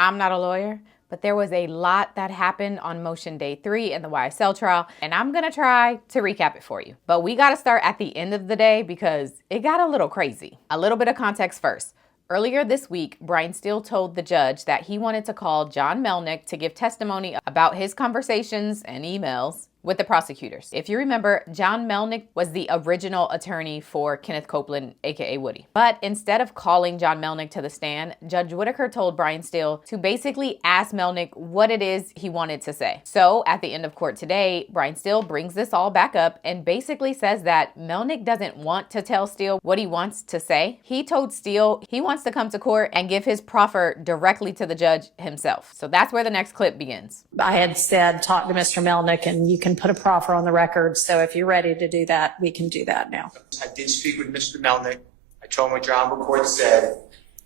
I'm not a lawyer, but there was a lot that happened on motion day 3 in the YSL trial, and I'm gonna try to recap it for you. But we gotta start at the end of the day because it got a little crazy. A little bit of context first. Earlier this week, Brian Steele told the judge that he wanted to call John Melnick to give testimony about his conversations and emails with the prosecutors. If you remember, John Melnick was the original attorney for Kenneth Copeland, aka Woody. But instead of calling John Melnick to the stand, Judge Whitaker told Brian Steele to basically ask Melnick what it is he wanted to say. So at the end of court today, Brian Steele brings this all back up and basically says that Melnick doesn't want to tell Steele what he wants to say. He told Steele he wants to come to court and give his proffer directly to the judge himself. So that's where the next clip begins. I had said, talk to Mr. Melnick and you can put a proffer on the record. So if you're ready to do that, we can do that now. I did speak with Mr. Melnick. I told him what your Honorable Court said.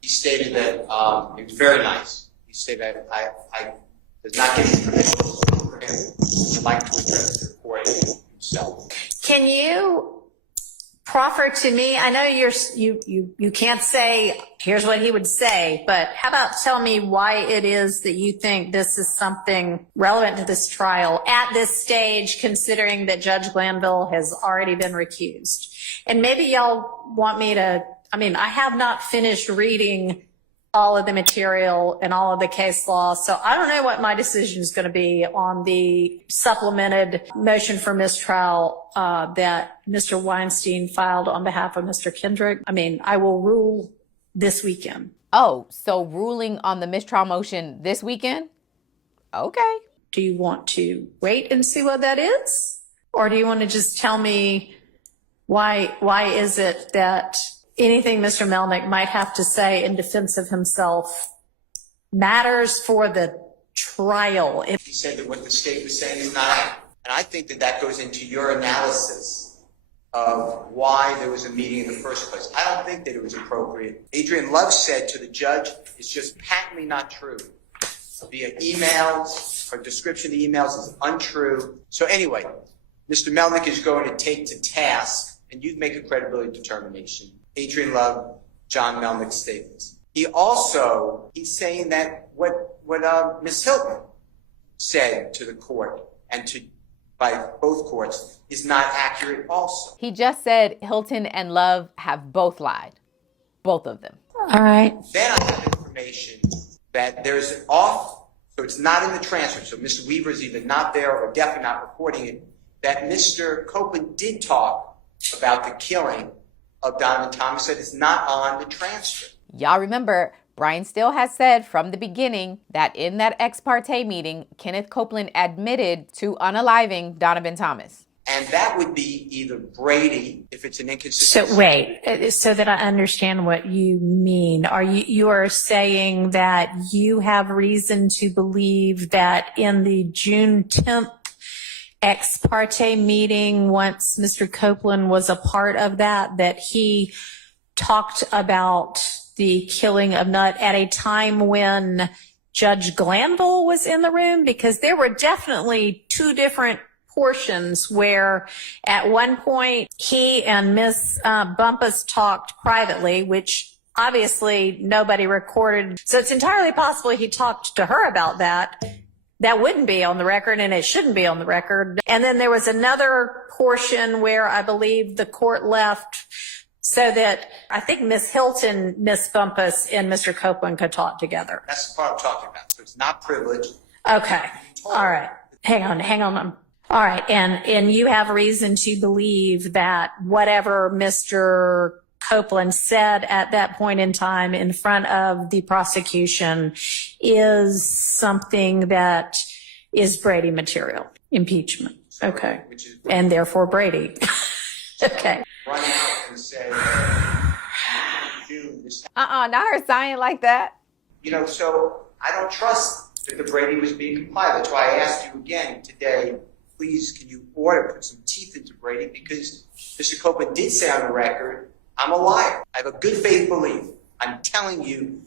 He stated that it was very nice. He said that I did not get his permission for him. He would like to address the court himself. Can you proffer to me? I know you can't say here's what he would say, but how about tell me why it is that you think this is something relevant to this trial at this stage, considering that Judge Glanville has already been recused. And maybe y'all want me to, I have not finished reading all of the material and all of the case law. So I don't know what my decision is going to be on the supplemented motion for mistrial that Mr. Weinstein filed on behalf of Mr. Kendrick. I will rule this weekend. Oh, so ruling on the mistrial motion this weekend? Okay. Do you want to wait and see what that is? Or do you want to just tell me why is it that anything Mr. Melnick might have to say in defense of himself matters for the trial? He said that what the state was saying is not accurate. And I think that goes into your analysis of why there was a meeting in the first place. I don't think that it was appropriate. Adrianne Love said to the judge, it's just patently not true. Via emails, her description of the emails is untrue. So anyway, Mr. Melnick is going to take to task, and you'd make a credibility determination, Adrianne Love, John Melnick's statements. He's saying that what Ms. Hylton said to the court and by both courts is not accurate also. He just said Hylton and Love have both lied. Both of them. All right. Then I have information that there's an off, so it's not in the transcript, so Mr. Weaver's either not there or definitely not reporting it, that Mr. Copeland did talk about the killing of Donovan Thomas, that is not on the transcript. Y'all remember, Brian Steele has said from the beginning that in that ex parte meeting, Kenneth Copeland admitted to unaliving Donovan Thomas. And that would be either Brady, if it's an inconsistency. So wait, so that I understand what you mean. You are saying that you have reason to believe that in the June 10th ex parte meeting, once Mr. Copeland was a part of that he talked about the killing of Nutt at a time when Judge Glanville was in the room? Because there were definitely two different portions where at one point he and Miss Bumpus talked privately, which obviously nobody recorded. So it's entirely possible he talked to her about that. That wouldn't be on the record, and it shouldn't be on the record. And then there was another portion where I believe the court left so that I think Miss Hylton, Miss Bumpus, and Mr. Copeland could talk together. That's the part I'm talking about. So it's not privileged. Okay. All right. Hang on. All right. And you have reason to believe that whatever Mr. Copeland said at that point in time in front of the prosecution is something that is Brady material, impeachment. Okay. And therefore Brady. Okay. Run out and say, not her signing like that. So I don't trust that the Brady was being complied. That's why I asked you again today, please, can you put some teeth into Brady? Because Mr. Copeland did say on the record, I'm a liar. I have a good faith belief. I'm telling you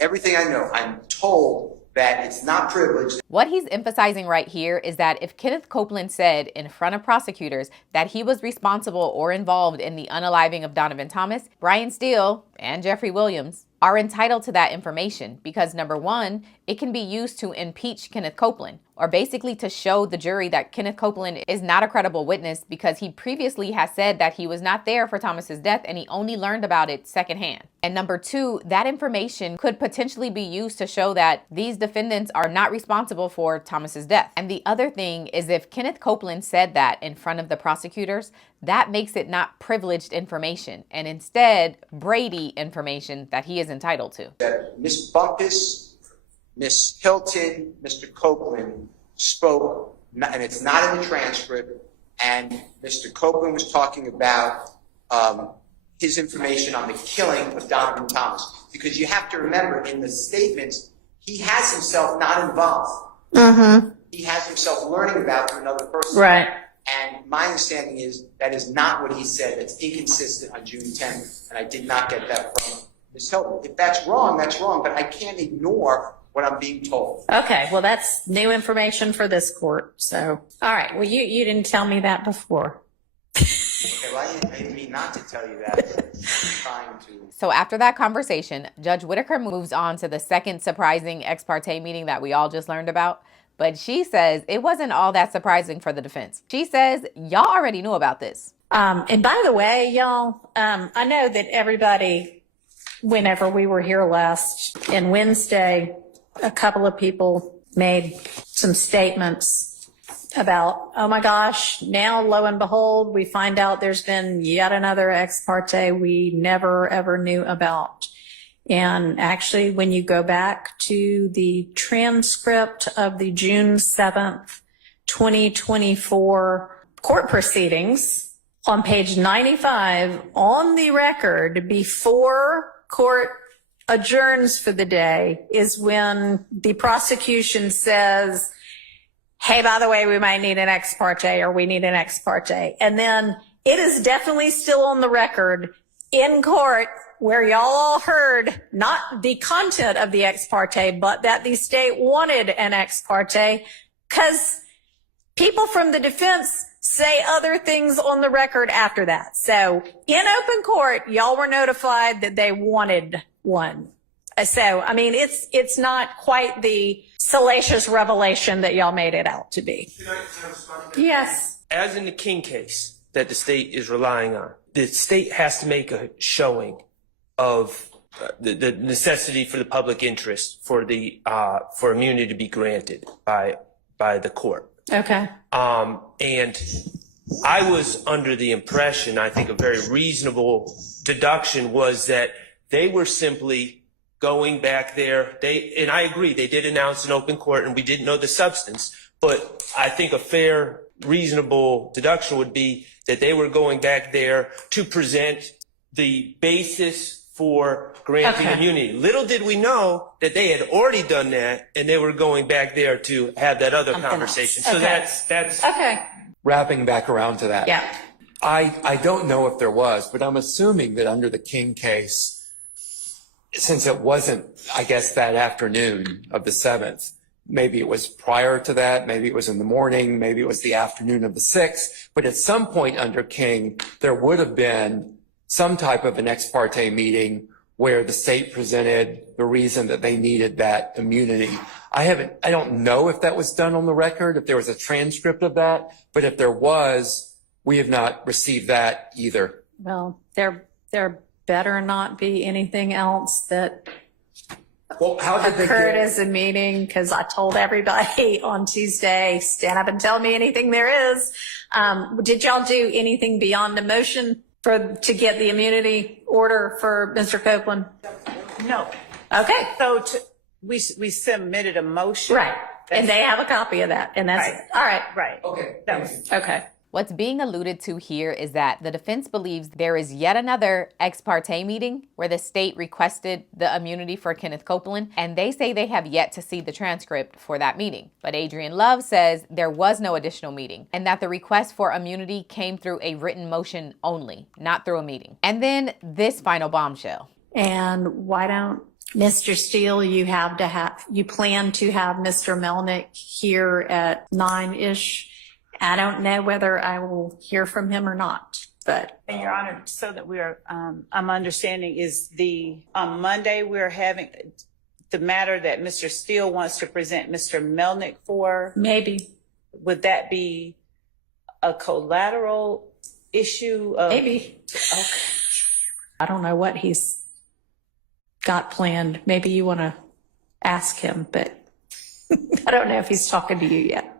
everything I know. I'm told that it's not privileged. What he's emphasizing right here is that if Kenneth Copeland said in front of prosecutors that he was responsible or involved in the unaliving of Donovan Thomas, Brian Steele and Jeffrey Williams are entitled to that information because, number one, it can be used to impeach Kenneth Copeland, or basically to show the jury that Kenneth Copeland is not a credible witness because he previously has said that he was not there for Thomas's death and he only learned about it secondhand. And number two, that information could potentially be used to show that these defendants are not responsible for Thomas's death. And the other thing is, if Kenneth Copeland said that in front of the prosecutors, that makes it not privileged information and instead Brady information that he is entitled to. That Miss Bumpus, Miss Hylton, Mr. Copeland spoke, and it's not in the transcript, and Mr. Copeland was talking about his information on the killing of Donovan Thomas. Because you have to remember, in the statements, he has himself not involved. Mm-hmm. He has himself learning about through another person. Right. And my understanding is that is not what he said. That's inconsistent on June 10th, and I did not get that from Ms. Hylton. If that's wrong, but I can't ignore what I'm being told. Okay, well, that's new information for this court. So, all right, well, you didn't tell me that before. Okay, well, I didn't mean not to tell you that. I'm trying to. So after that conversation, Judge Whitaker moves on to the second surprising ex parte meeting that we all just learned about. But she says it wasn't all that surprising for the defense. She says, y'all already knew about this. And by the way, y'all, I know that everybody, whenever we were here last and Wednesday, a couple of people made some statements about, oh my gosh, now lo and behold, we find out there's been yet another ex parte we never ever knew about. And actually, when you go back to the transcript of the June 7th, 2024 court proceedings, on page 95, on the record, before court adjourns for the day, is when the prosecution says, hey, by the way, we might need an ex parte, or we need an ex parte. And then it is definitely still on the record in court, where y'all all heard not the content of the ex parte, but that the state wanted an ex parte, because people from the defense say other things on the record after that. So in open court, y'all were notified that they wanted one. So, I mean, it's not quite the salacious revelation that y'all made it out to be. Yes. As in the King case that the state is relying on, the state has to make a showing of the necessity for the public interest for the for immunity to be granted by the court. Okay. And I was under the impression, I think a very reasonable deduction was that they were simply going back there. And I agree, they did announce an open court and we didn't know the substance, but I think a fair, reasonable deduction would be that they were going back there to present the basis for granting immunity. Little did we know that they had already done that and they were going back there to have that other conversation. So that's Okay. Wrapping back around to that. Yeah. I don't know if there was, but I'm assuming that under the King case, since it wasn't, I guess, that afternoon of the 7th, maybe it was prior to that, maybe it was in the morning, maybe it was the afternoon of the 6th, but at some point under King, there would have been some type of an ex parte meeting where the state presented the reason that they needed that immunity. I don't know if that was done on the record, if there was a transcript of that, but if there was, we have not received that either. Well, there better not be anything else that How did they occurred get as a meeting, because I told everybody on Tuesday, stand up and tell me anything there is. Did y'all do anything beyond a motion to get the immunity order for Mr. Copeland? No. Okay. So we submitted a motion. Right. And they have a copy of that. And that's Right. all right. Right. Okay. That was, Okay. What's being alluded to here is that the defense believes there is yet another ex parte meeting where the state requested the immunity for Kenneth Copeland, and they say they have yet to see the transcript for that meeting. But Adrianne Love says there was no additional meeting and that the request for immunity came through a written motion only, not through a meeting. And then this final bombshell. And why don't Mr. Steele, you plan to have Mr. Melnick here at 9-ish. I don't know whether I will hear from him or not. but And Your Honor, so that I'm understanding is on Monday, we're having the matter that Mr. Steele wants to present Mr. Melnick for. maybe, Would that be a collateral issue of? maybe. Okay. I don't know what he's got planned. Maybe you want to ask him, but I don't know if he's talking to you yet.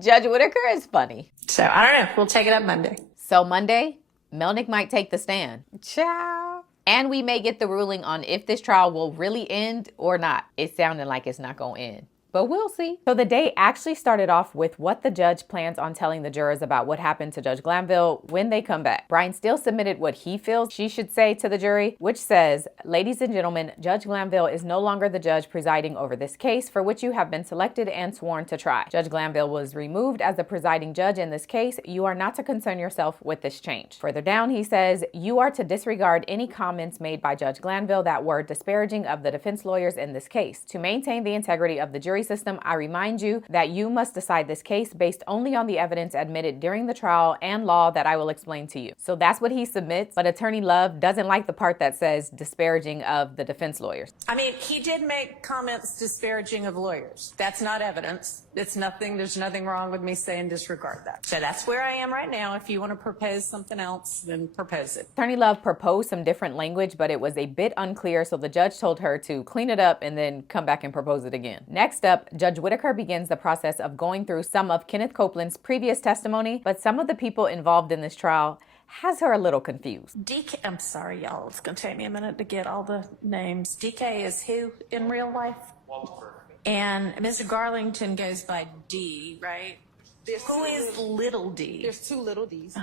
Judge Whitaker is funny. So I don't know. We'll take it up Monday. So Monday, Melnick might take the stand. Ciao. And we may get the ruling on if this trial will really end or not. It's sounding like it's not going to end, but we'll see. So the day actually started off with what the judge plans on telling the jurors about what happened to Judge Glanville when they come back. Brian Steele submitted what he feels she should say to the jury, which says, "Ladies and gentlemen, Judge Glanville is no longer the judge presiding over this case for which you have been selected and sworn to try. Judge Glanville was removed as the presiding judge in this case. You are not to concern yourself with this change." Further down, he says, "You are to disregard any comments made by Judge Glanville that were disparaging of the defense lawyers in this case. To maintain the integrity of the jury system, I remind you that you must decide this case based only on the evidence admitted during the trial and law that I will explain to you." So that's what he submits, but Attorney Love doesn't like the part that says disparaging of the defense lawyers. I mean, he did make comments disparaging of lawyers. That's not evidence. It's nothing. There's nothing wrong with me saying disregard that. So that's where I am right now. If you want to propose something else, then propose it. Attorney Love proposed some different language, but it was a bit unclear, so the judge told her to clean it up and then come back and propose it again. Next up, Judge Whitaker begins the process of going through some of Kenneth Copeland's previous testimony, but some of the people involved in this trial has her a little confused. DK, I'm sorry, y'all. It's going to take me a minute to get all the names. DK is who in real life? Walter. And Mr. Garlington goes by D, right? There's Who is Little D? There's two little D's.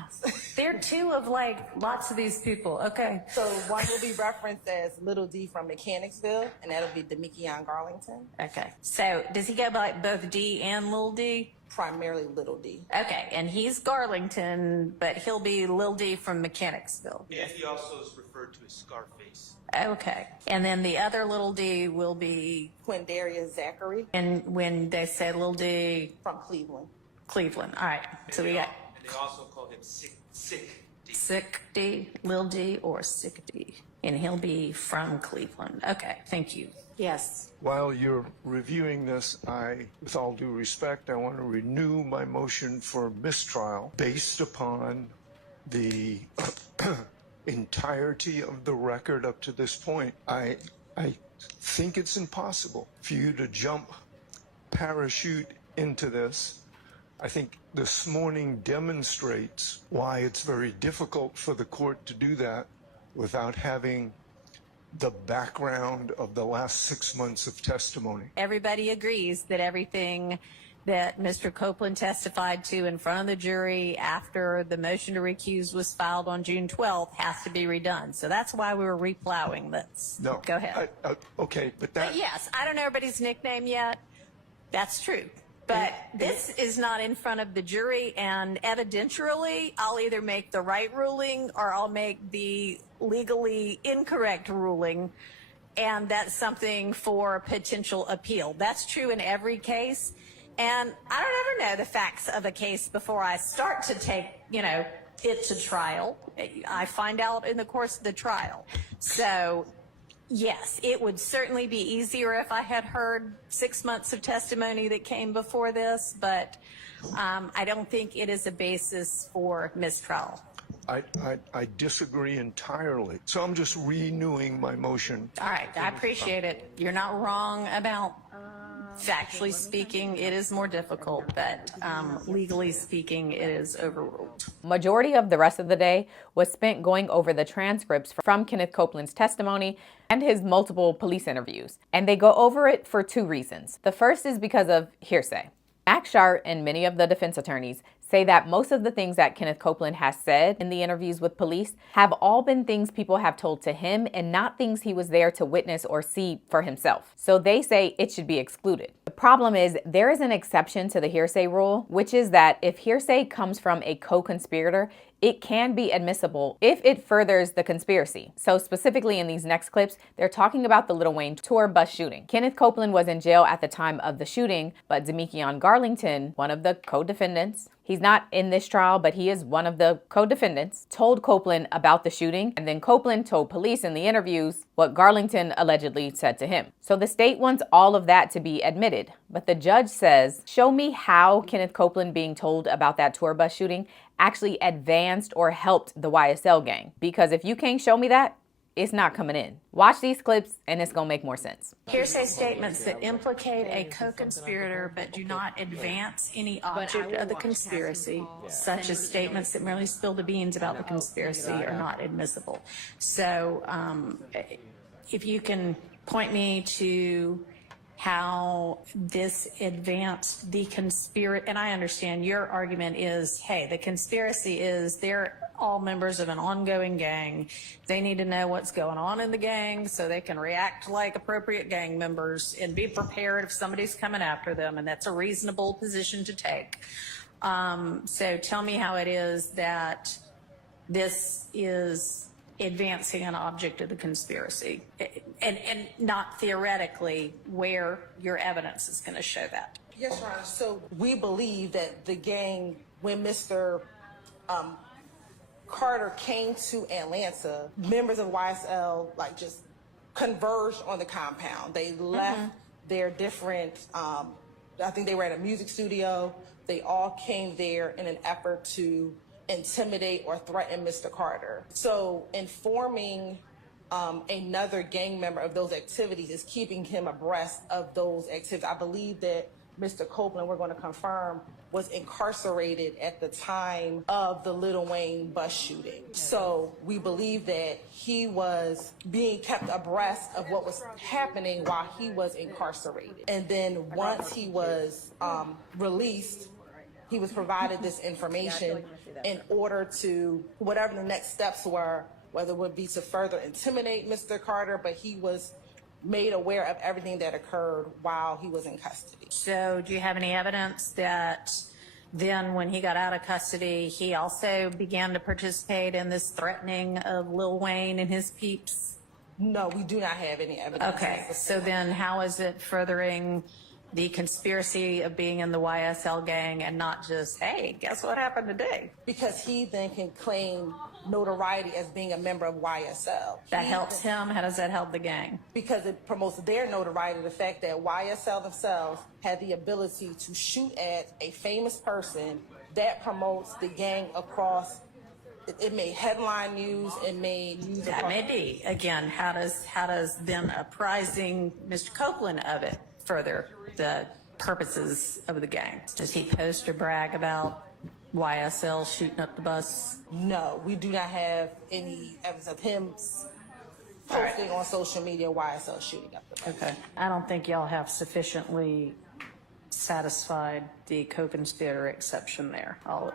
There are two of like lots of these people. Okay. So one will be referenced as Little D from Mechanicsville, and that'll be Demikion Garlington, Okay. So does he go by both D and Little D? primarily Little D. Okay. And he's Garlington, but he'll be Lil D from Mechanicsville. And he also is referred to as Scarface. Okay. And then the other Little D will be, Quindarius Zachary and when they say Lil D, from Cleveland. Cleveland. All right. So we got And they also call him Sick D. Sick D, Lil D, or Sick D. And he'll be from Cleveland. Okay. Thank you. Yes. While you're reviewing this, with all due respect, I want to renew my motion for mistrial based upon the entirety of the record up to this point. I think it's impossible for you to jump parachute into this. I think this morning demonstrates why it's very difficult for the court to do that without having the background of the last 6 months of testimony. Everybody agrees that everything that Mr. Copeland testified to in front of the jury after the motion to recuse was filed on June 12th has to be redone. So that's why we were replowing this. No. Go ahead. Okay, but that... But yes, I don't know everybody's nickname yet. That's true. But this is not in front of the jury, and evidentially, I'll either make the right ruling or I'll make the legally incorrect ruling, and that's something for potential appeal. That's true in every case, and I don't ever know the facts of a case before I start to take, it to trial. I find out in the course of the trial. So yes, it would certainly be easier if I had heard 6 months of testimony that came before this, but I don't think it is a basis for mistrial. I disagree entirely. So I'm just renewing my motion. All right, I appreciate it. You're not wrong about factually speaking, it is more difficult, but legally speaking, it is overruled. Majority of the rest of the day was spent going over the transcripts from Kenneth Copeland's testimony and his multiple police interviews. And they go over it for two reasons. The first is because of hearsay. Max Sharp and many of the defense attorneys say that most of the things that Kenneth Copeland has said in the interviews with police have all been things people have told to him and not things he was there to witness or see for himself. So they say it should be excluded. The problem is there is an exception to the hearsay rule, which is that if hearsay comes from a co-conspirator, it can be admissible if it furthers the conspiracy. So specifically in these next clips, they're talking about the Lil Wayne tour bus shooting. Kenneth Copeland was in jail at the time of the shooting, but Demikion Garlington, one of the co-defendants, He's not in this trial, but he is one of the co-defendants, told Copeland about the shooting, and then Copeland told police in the interviews what Garlington allegedly said to him. So the state wants all of that to be admitted, but the judge says, show me how Kenneth Copeland being told about that tour bus shooting actually advanced or helped the YSL gang. Because if you can't show me that, it's not coming in. Watch these clips and it's gonna make more sense. Hearsay statements that implicate a co-conspirator but do not advance any object of the conspiracy, such as statements that merely spill the beans about the conspiracy, are not admissible. So if you can point me to how this advanced the conspiracy, and I understand your argument is, hey, the conspiracy is they're all members of an ongoing gang. They need to know what's going on in the gang so they can react like appropriate gang members and be prepared if somebody's coming after them, and that's a reasonable position to take. So tell me how it is that this is advancing an object of the conspiracy, and not theoretically where your evidence is going to show that. Yes, Your Honor. So we believe that the gang, when Mr. Carter came to Atlanta, members of YSL just converged on the compound. They left their different, I think they were at a music studio. They all came there in an effort to intimidate or threaten Mr. Carter. So informing another gang member of those activities is keeping him abreast of those activities. I believe that Mr. Copeland, we're going to confirm, was incarcerated at the time of the Lil Wayne bus shooting. So we believe that he was being kept abreast of what was happening while he was incarcerated. And then once he was released, he was provided this information in order to, whatever the next steps were, whether it would be to further intimidate Mr. Carter, but he was made aware of everything that occurred while he was in custody. So do you have any evidence that then when he got out of custody, he also began to participate in this threatening of Lil Wayne and his peeps? No, we do not have any evidence. Okay, so then how is it furthering the conspiracy of being in the YSL gang and not just, hey, guess what happened today? Because he then can claim notoriety as being a member of YSL. That helps him? How does that help the gang? Because it promotes their notoriety, the fact that YSL themselves had the ability to shoot at a famous person. That promotes the gang across. It made headline news. It made news. That may be. Again, how does them apprising Mr. Copeland of it further the purposes of the gang? Does he post or brag about YSL shooting up the bus? No, we do not have any evidence of him posting on social media YSL shooting up the bus. Okay. I don't think y'all have sufficiently satisfied the co-conspirator exception there. I'll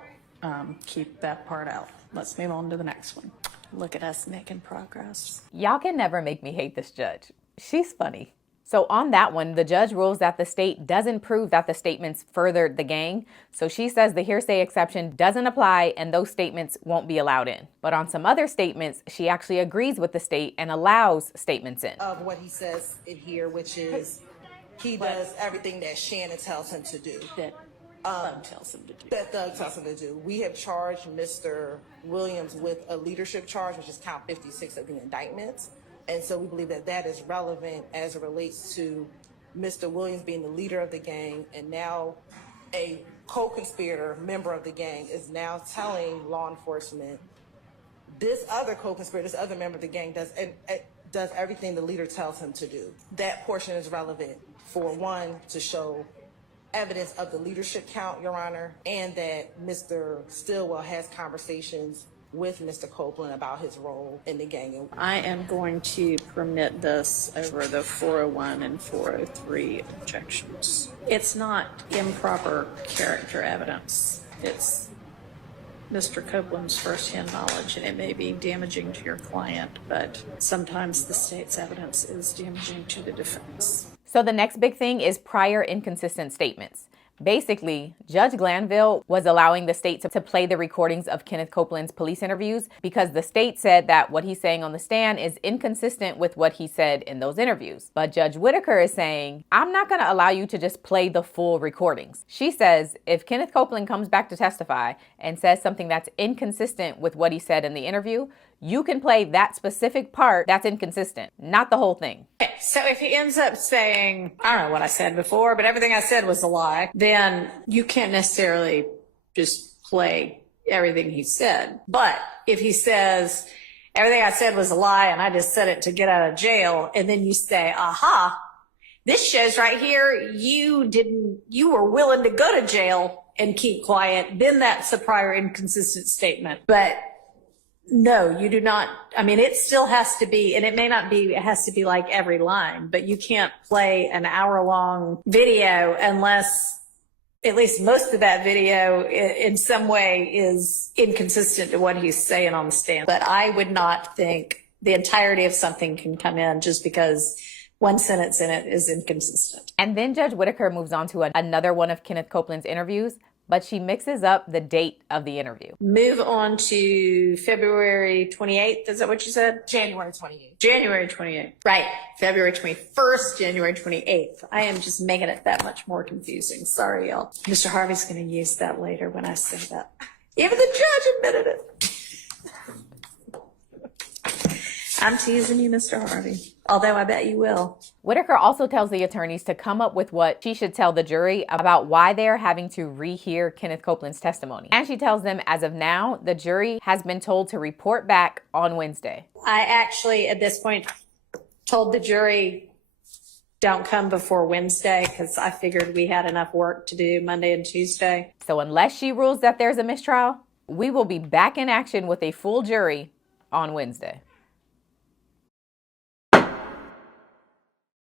keep that part out. Let's move on to the next one. Look at us making progress. Y'all can never make me hate this judge. She's funny. So on that one, the judge rules that the state doesn't prove that the statements furthered the gang. So she says the hearsay exception doesn't apply and those statements won't be allowed in. But on some other statements, she actually agrees with the state and allows statements in. Of what he says in here, which is he does everything that Shannon tells him to do. That Thug tells him to do. That Thug tells him to do. We have charged Mr. Williams with a leadership charge, which is count 56 of the indictments. And so we believe that that is relevant as it relates to Mr. Williams being the leader of the gang, and now a co-conspirator, member of the gang, is now telling law enforcement this other co-conspirator, this other member of the gang does everything the leader tells him to do. That portion is relevant for one, to show evidence of the leadership count, Your Honor, and that Mr. Stillwell has conversations with Mr. Copeland about his role in the gang. I am going to permit this over the 401 and 403 objections. It's not improper character evidence. It's Mr. Copeland's firsthand knowledge, and it may be damaging to your client, but sometimes the state's evidence is damaging to the defense. So the next big thing is prior inconsistent statements. Basically, Judge Glanville was allowing the state to play the recordings of Kenneth Copeland's police interviews because the state said that what he's saying on the stand is inconsistent with what he said in those interviews. But Judge Whitaker is saying, I'm not going to allow you to just play the full recordings. She says if Kenneth Copeland comes back to testify and says something that's inconsistent with what he said in the interview, you can play that specific part that's inconsistent, not the whole thing. Okay, so if he ends up saying, I don't know what I said before, but everything I said was a lie, then you can't necessarily just play everything he said. But if he says, everything I said was a lie and I just said it to get out of jail, and then you say, aha, this shows right here you were willing to go to jail and keep quiet, then that's a prior inconsistent statement. But no, you do not. I mean, it still has to be, and it may not be, it has to be like every line, but you can't play an hour-long video unless at least most of that video in some way is inconsistent to what he's saying on the stand. But I would not think the entirety of something can come in just because one sentence in it is inconsistent. And then Judge Whitaker moves on to another one of Kenneth Copeland's interviews, but she mixes up the date of the interview. Move on to February 28th. Is that what you said? January 28th. January 28th. Right. February 21st, January 28th. I am just making it that much more confusing. Sorry, y'all. Mr. Harvey's going to use that later when I say that. Even the judge admitted it. I'm teasing you, Mr. Harvey. Although I bet you will. Whitaker also tells the attorneys to come up with what she should tell the jury about why they are having to rehear Kenneth Copeland's testimony. And she tells them, as of now, the jury has been told to report back on Wednesday. I actually, at this point, told the jury, don't come before Wednesday because I figured we had enough work to do Monday and Tuesday. So unless she rules that there's a mistrial, we will be back in action with a full jury on Wednesday.